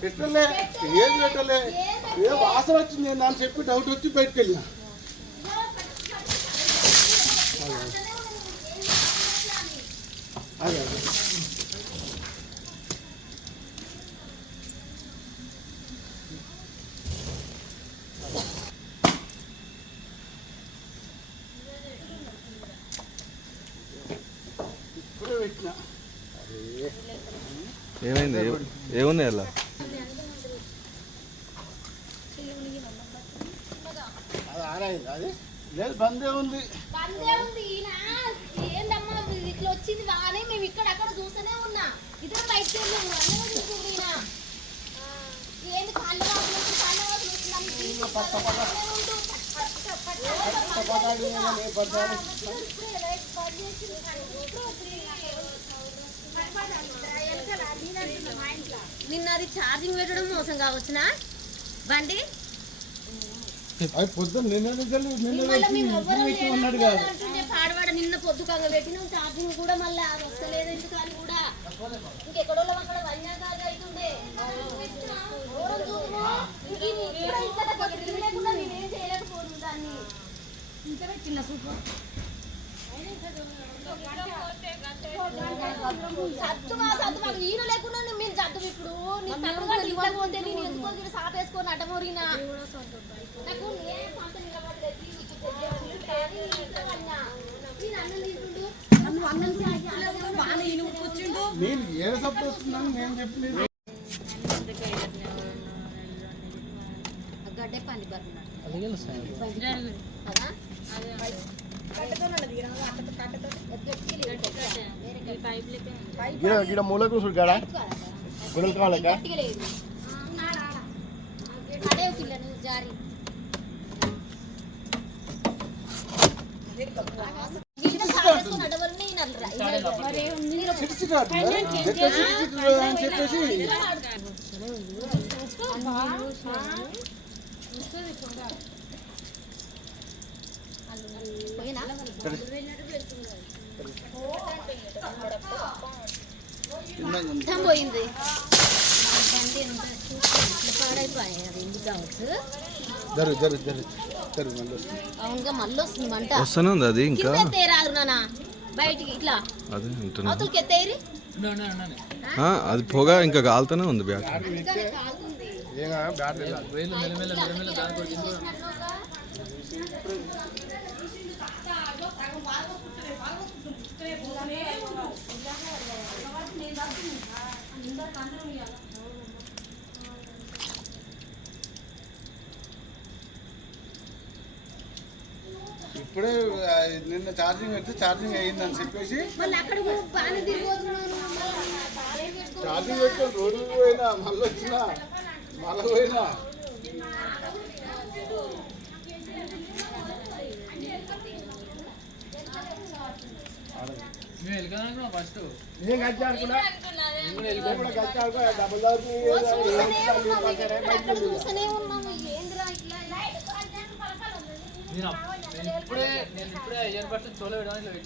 పెట్టలే ఏం పెట్టలే ఏ వాసన వచ్చింది అని చెప్పి డౌట్ వచ్చి బయటకు వెళ్ళిన అదే ఇప్పుడే పెట్టిన ఏమైంది ఏముంది అలా అది ఆరైంది అది లేదు బందే ఉంది ఏంటమ్మా ఇట్లా వచ్చింది బాగానే మేము ఇక్కడ అక్కడ చూస్తూనే ఉన్నా ఇద్దరు బయటకు వెళ్ళాము ఏంది కాళ్ళు నిన్న అది ఛార్జింగ్ పెట్టడం మోసం కావచ్చునా బండి అది పొద్దున్న నిన్నడు కాదు పాడవాడ నిన్న పొద్దు కంగ పెట్టిన ఛార్జింగ్ కూడా మళ్ళీ వస్తలేదు ఎందుకు అని కూడా ఇంకెక్కడో అక్కడ వైనాగా అవుతుండే లేకుండా నేనేం చేయలేకపోతుంది దాన్ని ఇంకా పెట్టిన సూపర్ సత్తు మాకు ఈయన లేకుండా మీరు చదువు ఇప్పుడు నీకు పోతే నేను ఎందుకు సాపేసుకొని అడ్డమొరిగినా నాకు నేను ఏ సపోర్ట్ వస్తుందని నేను చెప్పలేదు గడ్డే పని గిడ మూల కూర్చుడు గడా గుడలు కావాలక జారి చెప్పేసి పోయింది బండి పాడైపోయాయి అది ఎందుకు కావచ్చు అవునుగా మళ్ళీ వస్తుంది మంట వస్తూనే ఉంది అది ఇంకా రాదు నాన్న బయటికి ఇట్లా అదే అవతలకి ఎత్తేరి అది పొగ ఇంకా కాలుతూనే ఉంది బ్యాగ్ ఇప్పుడే నిన్న ఛార్జింగ్ పెడితే ఛార్జింగ్ అయ్యిందని చెప్పేసి ఛార్జింగ్ పెట్టుకొని రోడ్డు పోయినా మళ్ళీ వచ్చినా మళ్ళీ పోయినా ఫస్ట్ నేను కట్టాడుకున్నా డబుల్ నేను ఇప్పుడే అయ్యాను ఫస్ట్ చోలో పెట్టడానికి